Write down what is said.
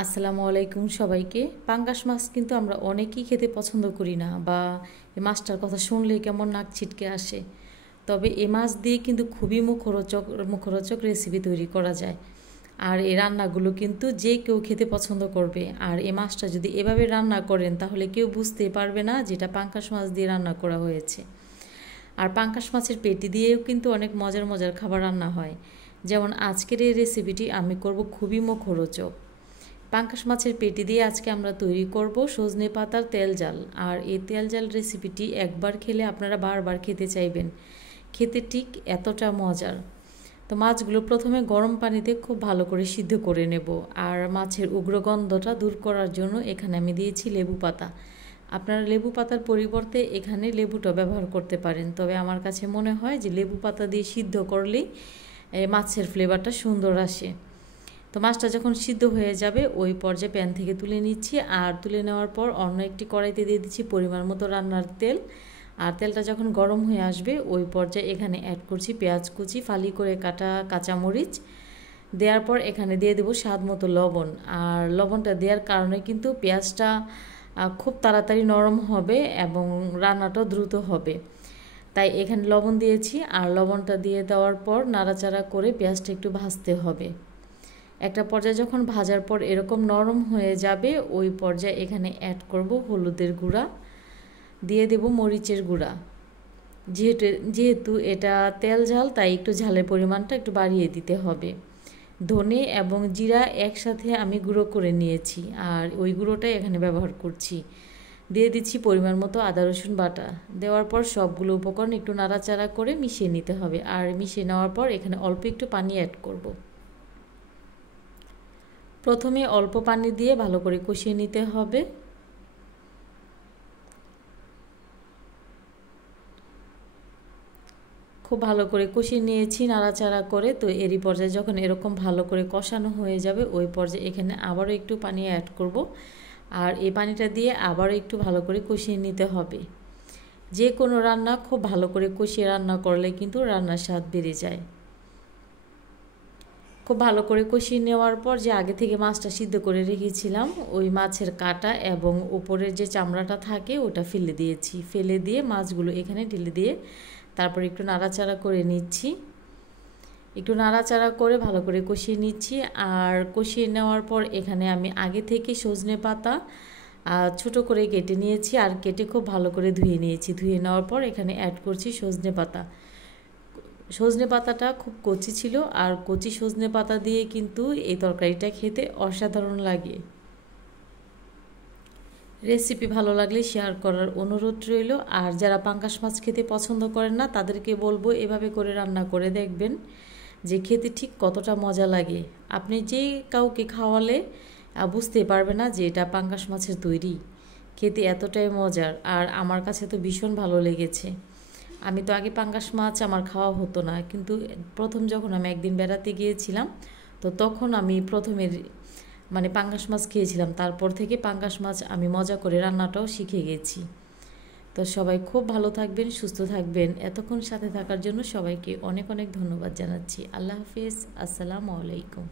আসসালামু আলাইকুম সবাইকে। পাঙ্গাস মাছ কিন্তু আমরা অনেকেই খেতে পছন্দ করি না, বা এই মাছটার কথা শুনলেই কেমন নাক ছিটকে আসে। তবে এই মাছ দিয়ে কিন্তু খুবই মুখরোচক রেসিপি তৈরি করা যায়। আর এই রান্নাগুলো কিন্তু যে কেউ খেতে পছন্দ করবে। আর এই মাছটা যদি এভাবে রান্না করেন তাহলে কেউ বুঝতেই পারবে না যেটা পাঙ্গাস মাছ দিয়ে রান্না করা হয়েছে। আর পাঙ্গাস মাছের পেটি দিয়েও কিন্তু অনেক মজার মজার খাবার রান্না হয়। যেমন আজকের এই রেসিপিটি আমি করব খুবই মুখরোচক। পাঙ্গাস মাছের পেটি দিয়ে আজকে আমরা তৈরি করব সজনে পাতার তেল জাল। আর এই তেল জাল রেসিপিটি একবার খেলে আপনারা বারবার খেতে চাইবেন, খেতে ঠিক এতটা মজার। তো মাছগুলো প্রথমে গরম পানিতে খুব ভালো করে সিদ্ধ করে নেব। আর মাছের উগ্র গন্ধটা দূর করার জন্য এখানে আমি দিয়েছি লেবু পাতা। আপনারা লেবু পাতার পরিবর্তে এখানে লেবুটা ব্যবহার করতে পারেন, তবে আমার কাছে মনে হয় যে লেবু পাতা দিয়ে সিদ্ধ করলেই মাছের ফ্লেভারটা সুন্দর আসে। তো মাছটা যখন সিদ্ধ হয়ে যাবে ওই পর্যায়ে প্যান থেকে তুলে নিচ্ছি। আর তুলে নেওয়ার পর অন্য একটি কড়াইতে দিয়ে দিচ্ছি পরিমাণ মতো রান্নার তেল। আর তেলটা যখন গরম হয়ে আসবে ওই পর্যায়ে এখানে অ্যাড করছি পেঁয়াজ কুচি, ফালি করে কাটা কাঁচামরিচ। দেওয়ার পর এখানে দিয়ে দেবো স্বাদ মতো লবণ। আর লবণটা দেওয়ার কারণে কিন্তু পেঁয়াজটা খুব তাড়াতাড়ি নরম হবে এবং রান্নাটাও দ্রুত হবে, তাই এখানে লবণ দিয়েছি। আর লবণটা দিয়ে দেওয়ার পর নাড়াচাড়া করে পেঁয়াজটা একটু ভাজতে হবে। একটা পর্যায়ে যখন ভাজার পর এরকম নরম হয়ে যাবে ওই পর্যায়ে এখানে অ্যাড করব হলুদের গুঁড়া, দিয়ে দেব মরিচের গুঁড়া। যেহেতু এটা তেল ঝাল তাই একটু ঝালের পরিমাণটা একটু বাড়িয়ে দিতে হবে। ধনে এবং জিরা একসাথে আমি গুঁড়ো করে নিয়েছি, আর ওই গুঁড়োটাই এখানে ব্যবহার করছি। দিয়ে দিচ্ছি পরিমাণ মতো আদা রসুন বাটা। দেওয়ার পর সবগুলো উপকরণ একটু নাড়াচাড়া করে মিশিয়ে নিতে হবে। আর মিশিয়ে নেওয়ার পর এখানে অল্প একটু পানি অ্যাড করব। প্রথমে অল্প পানি দিয়ে ভালো করে কষিয়ে নিতে হবে। খুব ভালো করে কষিয়ে নিয়েছি নাড়াচাড়া করে। তো এরই পর্যায়ে যখন এরকম ভালো করে কষানো হয়ে যাবে ওই পর্যায়ে এখানে আবারও একটু পানি অ্যাড করব। আর এই পানিটা দিয়ে আবারও একটু ভালো করে কষিয়ে নিতে হবে। যে কোনো রান্না খুব ভালো করে কষিয়ে রান্না করলে কিন্তু রান্নার স্বাদ বেড়ে যায়। খুব ভালো করে কষিয়ে নেওয়ার পর যে আগে থেকে মাছটা সিদ্ধ করে রেখেছিলাম ওই মাছের কাঁটা এবং উপরের যে চামড়াটা থাকে ওটা ফেলে দিয়েছি। ফেলে দিয়ে মাছগুলো এখানে ঢেলে দিয়ে তারপর একটু নাড়াচাড়া করে নিচ্ছি। একটু নাড়াচাড়া করে ভালো করে কষিয়ে নিচ্ছি। আর কষিয়ে নেওয়ার পর এখানে আমি আগে থেকে সজনে পাতা ছোট করে কেটে নিয়েছি, আর কেটে খুব ভালো করে ধুয়ে নিয়েছি। ধুয়ে নেওয়ার পর এখানে অ্যাড করছি সজনে পাতা। সজনে পাতাটা খুব কচি ছিল, আর কচি সজনে পাতা দিয়ে কিন্তু এই তরকারিটা খেতে অসাধারণ লাগে। রেসিপি ভালো লাগলে শেয়ার করার অনুরোধ রইল। আর যারা পাঙ্গাস মাছ খেতে পছন্দ করেন না তাদেরকে বলবো এভাবে করে রান্না করে দেখবেন, যে খেতে ঠিক কতটা মজা লাগে। আপনি যে কাউকে খাওয়ালে বুঝতে পারবে না যে এটা পাঙ্গাস মাছের তৈরি। খেতে এতটাই মজার, আর আমার কাছে তো ভীষণ ভালো লেগেছে। আমি তো আগে পাঙ্গাস মাছ আমার খাওয়া হতো না, কিন্তু প্রথম যখন আমি একদিন বেড়াতে গিয়েছিলাম তো তখন আমি প্রথমে পাঙ্গাস মাছ খেয়েছিলাম। তারপর থেকে পাঙ্গাস মাছ আমি মজা করে রান্নাটাও শিখে গেছি। তো সবাই খুব ভালো থাকবেন, সুস্থ থাকবেন। এতক্ষণ সাথে থাকার জন্য সবাইকে অনেক অনেক ধন্যবাদ জানাচ্ছি। আল্লাহ হাফিজ, আসসালামু আলাইকুম।